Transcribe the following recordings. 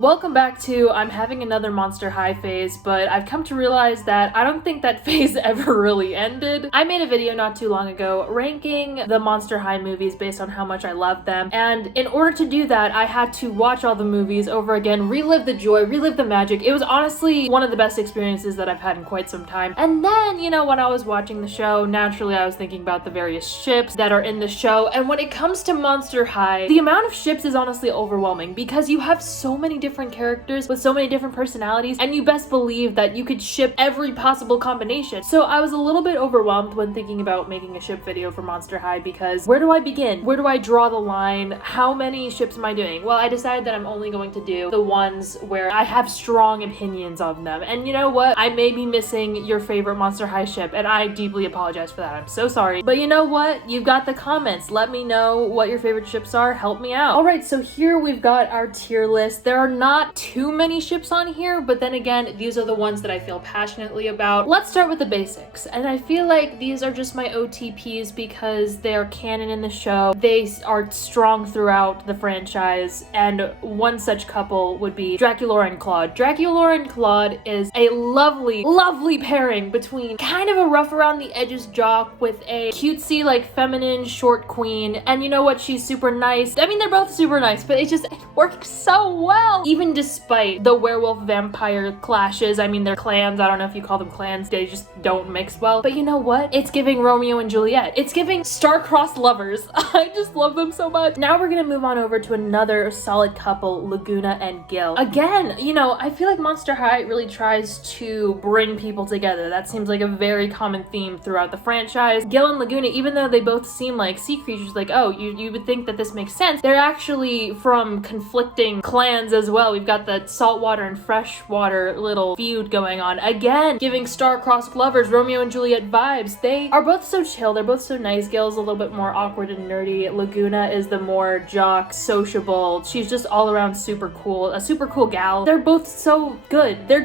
Welcome back to I'm having another Monster High phase, but I've come to realize that I don't think that phase ever really ended. I made a video not too long ago ranking the Monster High movies based on how much I love them, and in order to do that, I had to watch all the movies over again, relive the joy, relive the magic. It was honestly one of the best experiences that I've had in quite some time. And then, when I was watching the show, naturally I was thinking about the various ships that are in the show, and when it comes to Monster High, the amount of ships is honestly overwhelming because you have so many different characters with so many different personalities, and you best believe that you could ship every possible combination. So I was a little bit overwhelmed when thinking about making a ship video for Monster High because where do I begin? Where do I draw the line? How many ships am I doing? Well, I decided that I'm only going to do the ones where I have strong opinions of them. And you know what? I may be missing your favorite Monster High ship, and I deeply apologize for that. I'm so sorry. But you know what? You've got the comments. Let me know what your favorite ships are. Help me out. Alright, so here we've got our tier list. There are not too many ships on here, but then again, these are the ones that I feel passionately about. Let's start with the basics, and I feel like these are just my OTPs because they are canon in the show. They are strong throughout the franchise, and one such couple would be Draculaura and Claude. Draculaura and Claude is a lovely, lovely pairing between kind of a rough around the edges jock with a cutesy, feminine short queen, and you know what? She's super nice. I mean, they're both super nice, but it works so well. Even despite the werewolf-vampire clashes, I mean, they're clans. I don't know if you call them clans. They just don't mix well. But you know what? It's giving Romeo and Juliet. It's giving star-crossed lovers. I just love them so much. Now we're gonna move on over to another solid couple, Laguna and Gil. Again, I feel like Monster High really tries to bring people together. That seems like a very common theme throughout the franchise. Gil and Laguna, even though they both seem like sea creatures, you would think that this makes sense, they're actually from conflicting clans as well. We've got the saltwater and freshwater little feud going on. Again, giving star-crossed lovers, Romeo and Juliet vibes. They are both so chill. They're both so nice. Gil's a little bit more awkward and nerdy. Laguna is the more jock, sociable. She's just all around super cool. A super cool gal. They're both so good. They're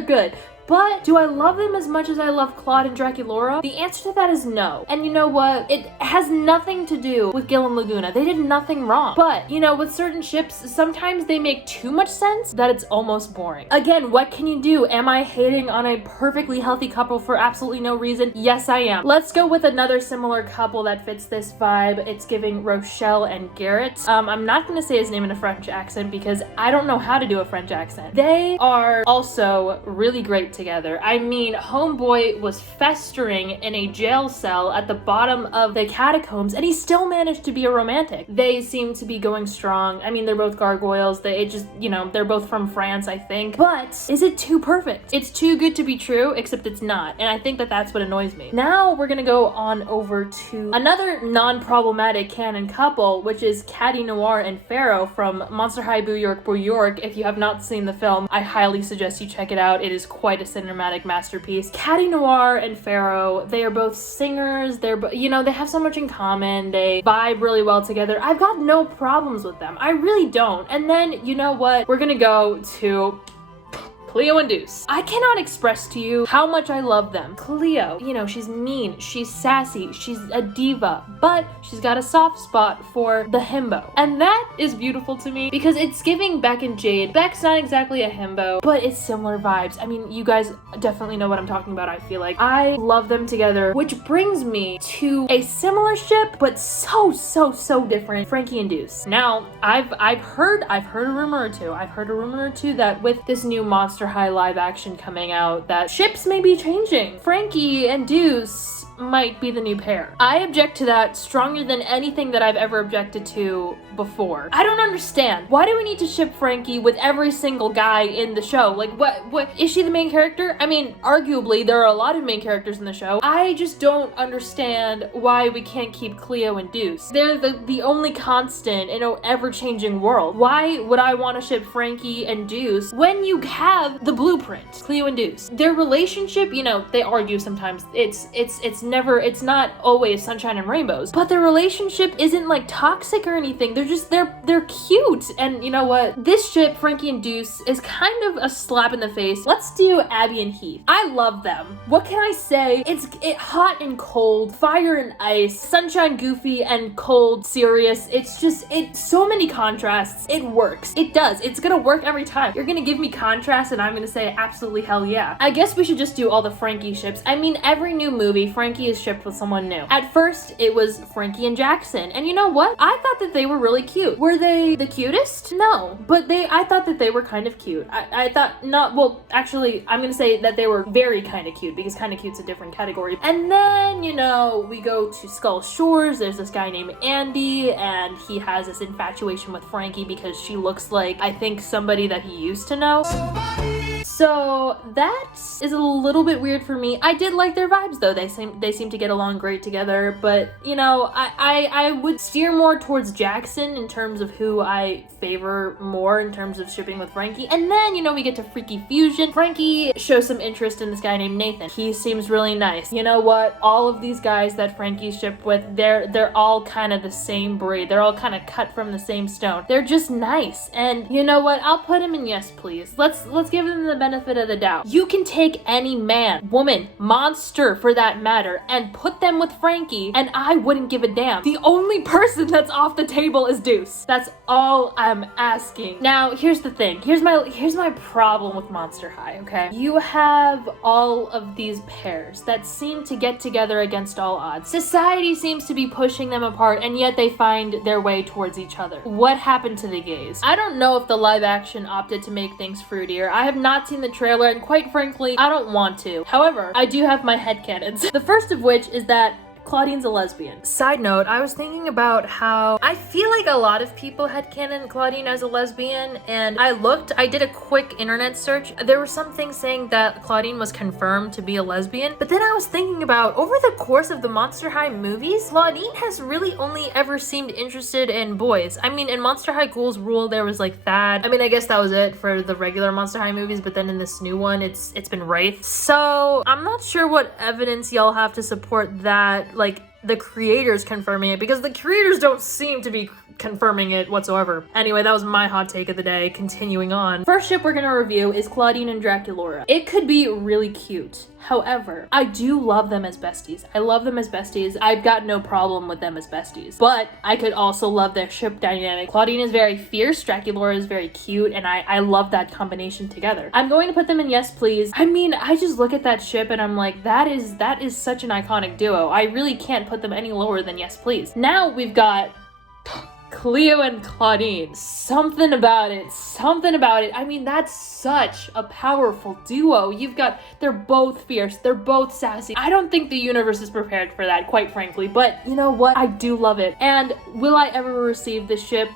good. But do I love them as much as I love Claude and Draculaura? The answer to that is no. And you know what? It has nothing to do with Gil and Laguna. They did nothing wrong. But, with certain ships, sometimes they make too much sense that it's almost boring. Again, what can you do? Am I hating on a perfectly healthy couple for absolutely no reason? Yes, I am. Let's go with another similar couple that fits this vibe. It's giving Rochelle and Garrett. I'm not going to say his name in a French accent because I don't know how to do a French accent. They are also really great together. I mean, homeboy was festering in a jail cell at the bottom of the catacombs, and he still managed to be a romantic. They seem to be going strong. I mean, they're both gargoyles. They're both from France, I think. But is it too perfect? It's too good to be true, except it's not. And I think that that's what annoys me. Now we're gonna go on over to another non-problematic canon couple, which is Caddy Noir and Pharaoh from Monster High Boo York Boo York. If you have not seen the film, I highly suggest you check it out. It is quite a cinematic masterpiece. Caddy Noir and Pharaoh, they are both singers. They have so much in common. They vibe really well together. I've got no problems with them. I really don't. And then, you know what? We're gonna go to Cleo and Deuce. I cannot express to you how much I love them. Cleo, she's mean, she's sassy, she's a diva, but she's got a soft spot for the himbo. And that is beautiful to me because it's giving Beck and Jade. Beck's not exactly a himbo, but it's similar vibes. I mean, you guys definitely know what I'm talking about, I feel like. I love them together, which brings me to a similar ship, but so different. Frankie and Deuce. Now, I've heard a rumor or two. I've heard a rumor or two that with this new Monster High live action coming out, that ships may be changing. Frankie and Deuce might be the new pair. I object to that stronger than anything that I've ever objected to before. I don't understand. Why do we need to ship Frankie with every single guy in the show? What is she the main character? I mean, arguably there are a lot of main characters in the show. I just don't understand why we can't keep Cleo and Deuce. They're the only constant in an ever-changing world. Why would I want to ship Frankie and Deuce when you have the blueprint, Cleo and Deuce? Their relationship, they argue sometimes. It's it's not always sunshine and rainbows, but their relationship isn't like toxic or anything. They're cute. And you know what? This ship, Frankie and Deuce, is kind of a slap in the face. Let's do Abby and Heath. I love them. What can I say? It's hot and cold, fire and ice, sunshine goofy and cold serious. It's so many contrasts. It works. It does. It's gonna work every time. You're gonna give me contrast and I'm gonna say absolutely hell yeah. I guess we should just do all the Frankie ships. I mean, every new movie, Frankie is shipped with someone new. At first, it was Frankie and Jackson. And you know what? I thought that they were really cute. Were they the cutest? No. But I thought that they were kind of cute. I thought not, well, actually, I'm gonna say that they were very kind of cute because kind of cute's a different category. And then, you know, we go to Skull Shores. There's this guy named Andy and he has this infatuation with Frankie because she looks like, I think, somebody that he used to know. So that is a little bit weird for me. I did like their vibes though. They seem to get along great together, but you know, I would steer more towards Jackson in terms of who I favor more in terms of shipping with Frankie. And then, you know, we get to Freaky Fusion. Frankie shows some interest in this guy named Nathan. He seems really nice. You know what? All of these guys that Frankie shipped with, they're all kind of the same breed. They're all kind of cut from the same stone. They're just nice. And you know what? I'll put him in yes please. Let's give them the benefit of the doubt. You can take any man, woman, monster for that matter, and put them with Frankie, and I wouldn't give a damn. The only person that's off the table is Deuce. That's all I'm asking. Now, here's the thing. Here's my problem with Monster High, okay? You have all of these pairs that seem to get together against all odds. Society seems to be pushing them apart, and yet they find their way towards each other. What happened to the gays? I don't know if the live action opted to make things fruitier. I have not seen the trailer, and quite frankly, I don't want to. However, I do have my headcanons. The first of which is that Claudine's a lesbian. Side note, I was thinking about how I feel like a lot of people headcanon Claudine as a lesbian, and I did a quick internet search. There were some things saying that Claudine was confirmed to be a lesbian, but then I was thinking about, over the course of the Monster High movies, Claudine has really only ever seemed interested in boys. I mean, in Monster High Ghouls Rule, there was like Thad. I mean, I guess that was it for the regular Monster High movies, but then in this new one, it's been Wraith. So, I'm not sure what evidence y'all have to support that, like, the creators confirming it, because the creators don't seem to be confirming it whatsoever. Anyway, that was my hot take of the day. Continuing on. First ship we're gonna review is Claudine and Draculaura. It could be really cute. However, I do love them as besties. I love them as besties. I've got no problem with them as besties. But I could also love their ship dynamic. Claudine is very fierce, Draculaura is very cute, and I love that combination together. I'm going to put them in yes please. I mean, I just look at that ship and I'm like, that is such an iconic duo. I really can't put them any lower than yes please. Now we've got Cleo and Claudine. Something about it. I mean, that's such a powerful duo. They're both fierce. They're both sassy. I don't think the universe is prepared for that, quite frankly, but you know what? I do love it. And will I ever receive this ship?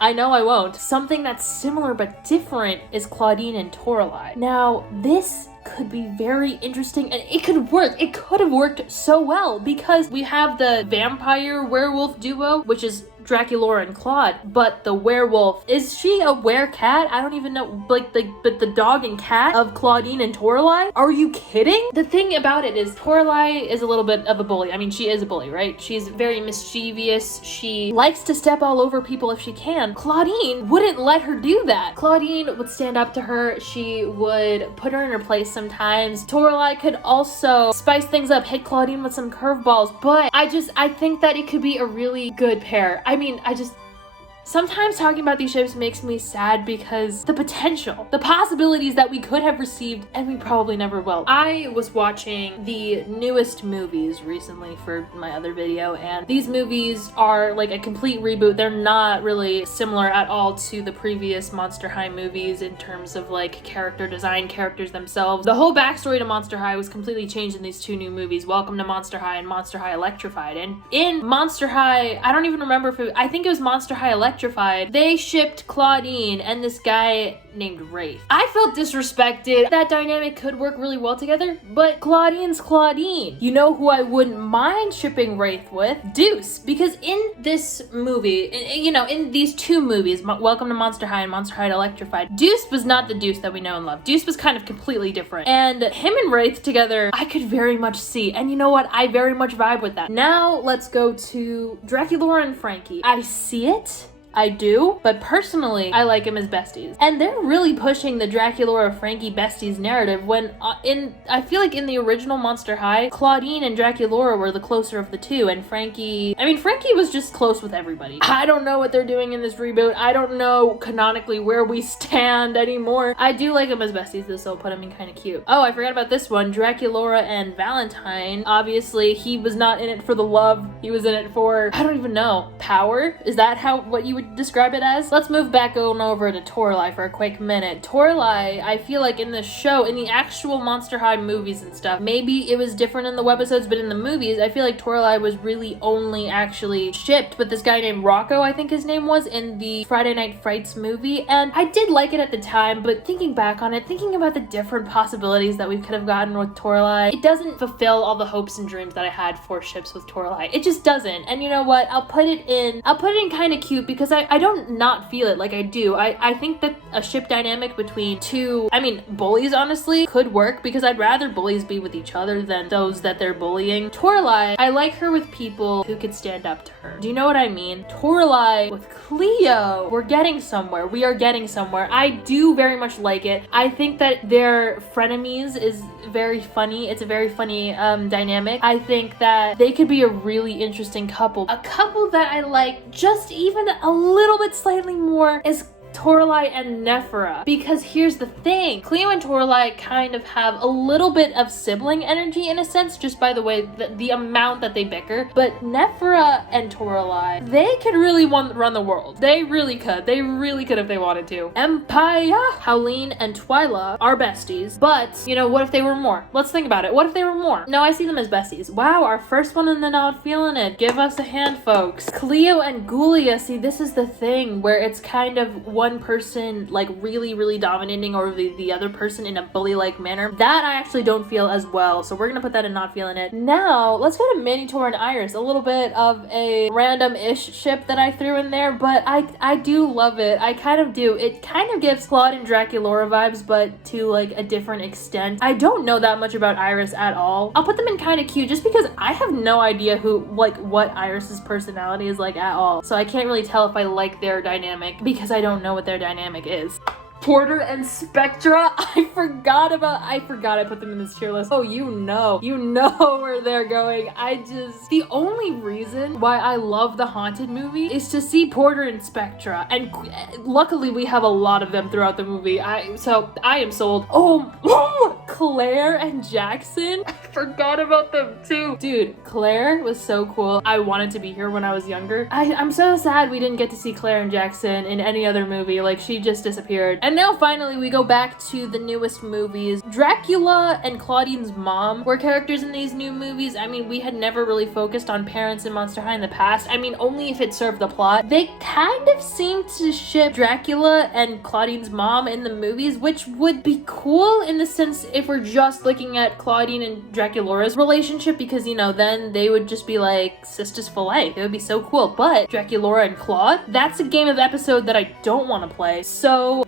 I know I won't. Something that's similar but different is Claudine and Toralei. Now, this could be very interesting and it could work. It could have worked so well because we have the vampire werewolf duo, which is Draculaura and Claude, but the werewolf, is she a werecat? I don't even know, but the dog and cat of Claudine and Toralei? Are you kidding? The thing about it is Toralei is a little bit of a bully. I mean, she is a bully, right? She's very mischievous. She likes to step all over people if she can. Claudine wouldn't let her do that. Claudine would stand up to her. She would put her in her place sometimes. Toralei could also spice things up, hit Claudine with some curveballs, but I think that it could be a really good pair. Sometimes talking about these ships makes me sad because the potential, the possibilities that we could have received and we probably never will. I was watching the newest movies recently for my other video, and these movies are like a complete reboot. They're not really similar at all to the previous Monster High movies in terms of like character design, characters themselves. The whole backstory to Monster High was completely changed in these two new movies, Welcome to Monster High and Monster High Electrified. And in Monster High, I don't even remember I think it was Monster High Electrified, they shipped Claudine and this guy named Wraith. I felt disrespected. That dynamic could work really well together, but Claudine's Claudine. You know who I wouldn't mind shipping Wraith with? Deuce. Because in this movie, in these two movies, Welcome to Monster High and Monster High Electrified, Deuce was not the Deuce that we know and love. Deuce was kind of completely different. And him and Wraith together, I could very much see. And you know what? I very much vibe with that. Now let's go to Draculaura and Frankie. I see it. I do, but personally, I like him as besties. And they're really pushing the Draculaura Frankie besties narrative when I feel like in the original Monster High, Claudine and Draculaura were the closer of the two, and Frankie was just close with everybody. I don't know what they're doing in this reboot. I don't know canonically where we stand anymore. I do like him as besties though, so I'll put him in kind of cute. Oh, I forgot about this one, Draculaura and Valentine. Obviously, he was not in it for the love. He was in it for, I don't even know, power? Is that what you would describe it as? Let's move back on over to Toralei for a quick minute. Toralei, I feel like in the show, in the actual Monster High movies and stuff, maybe it was different in the webisodes, but in the movies, I feel like Toralei was really only actually shipped with this guy named Rocco, I think his name was, in the Friday Night Frights movie, and I did like it at the time, but thinking back on it, thinking about the different possibilities that we could have gotten with Toralei, it doesn't fulfill all the hopes and dreams that I had for ships with Toralei. It just doesn't. And you know what? I'll put it in kind of cute because I don't not feel it like I do. I think that a ship dynamic between two, bullies honestly could work because I'd rather bullies be with each other than those that they're bullying. Toralei, I like her with people who could stand up to her. Do you know what I mean? Toralei with Cleo, we're getting somewhere. We are getting somewhere. I do very much like it. I think that their frenemies is very funny. It's a very funny dynamic. I think that they could be a really interesting couple. A couple that I like just even a little bit slightly more is Toralei and Nephra, because here's the thing, Cleo and Toralei kind of have a little bit of sibling energy in a sense, just by the way, the amount that they bicker, but Nephra and Toralei, they could really run the world. They really could if they wanted to. Empire, Howleen and Twyla are besties, but what if they were more? Let's think about it. What if they were more? No, I see them as besties. Wow, our first one in the Not Feeling It. Give us a hand, folks. Cleo and Ghoulia, see, this is the thing where it's kind of one person like really dominating over the other person in a bully-like manner. That I actually don't feel as well, so we're gonna put that in Not Feeling It. Now let's go to Manitor and Iris. A little bit of a random-ish ship that I threw in there, but I do love it. I kind of do. It kind of gives Claude and Draculaura vibes, but to like a different extent. I don't know that much about Iris at all. I'll put them in kind of cute just because I have no idea what Iris's personality is like at all, so I can't really tell if I like their dynamic because I don't know what their dynamic is. Porter and Spectra, I forgot I put them in this tier list. Oh, you know where they're going. The only reason why I love the Haunted movie is to see Porter and Spectra, and luckily we have a lot of them throughout the movie. So I am sold. Oh, Claire and Jackson, I forgot about them too. Dude, Claire was so cool. I wanted to be here when I was younger. I'm so sad we didn't get to see Claire and Jackson in any other movie. Like, she just disappeared. And now finally we go back to the newest movies. Dracula and Claudine's mom were characters in these new movies. We had never really focused on parents in Monster High in the past. Only if it served the plot. They kind of seem to ship Dracula and Claudine's mom in the movies, which would be cool in the sense if we're just looking at Claudine and Draculaura's relationship, because then they would just be like sisters for life. It would be so cool. But Draculaura and Claude, that's a game of episode that I don't want to play. So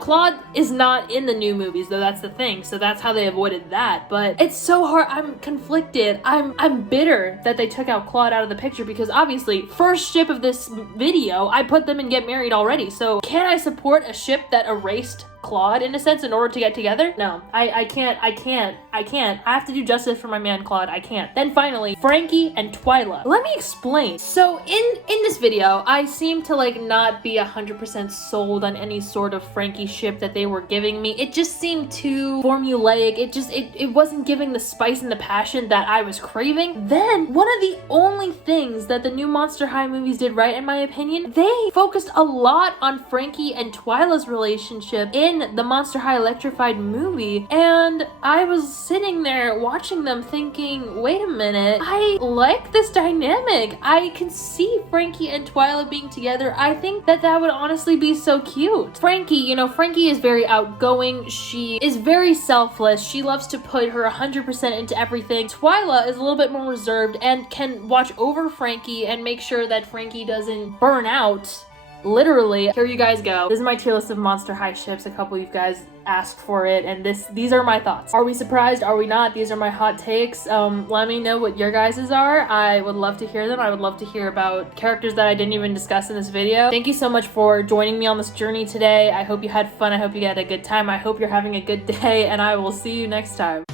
Claude is not in the new movies, though. That's the thing. So that's how they avoided that. But it's so hard. I'm conflicted. I'm bitter that they took out Claude out of the picture because obviously first ship of this video, I put them in Get Married already. So can I support a ship that erased Claude in a sense in order to get together? No, I can't. I have to do justice for my man Claude. I can't. Then finally, Frankie and Twyla. Let me explain. So in this video, I seem to not be 100% sold on any sort of Frankie ship that they were giving me. It just seemed too formulaic. It wasn't giving the spice and the passion that I was craving. Then one of the only things that the new Monster High movies did right, in my opinion, they focused a lot on Frankie and Twyla's relationship in in the Monster High Electrified movie, and I was sitting there watching them thinking, wait a minute, I like this dynamic. I can see Frankie and Twyla being together. I think that that would honestly be so cute. Frankie, you know, Frankie is very outgoing. She is very selfless. She loves to put her 100% into everything. Twyla is a little bit more reserved and can watch over Frankie and make sure that Frankie doesn't burn out. Literally. Here you guys go. This is my tier list of Monster High ships. A couple of you guys asked for it, and these are my thoughts. Are we surprised? Are we not? These are my hot takes. Let me know what your guys's are. I would love to hear them. I would love to hear about characters that I didn't even discuss in this video. Thank you so much for joining me on this journey today. I hope you had fun. I hope you had a good time. I hope you're having a good day, and I will see you next time.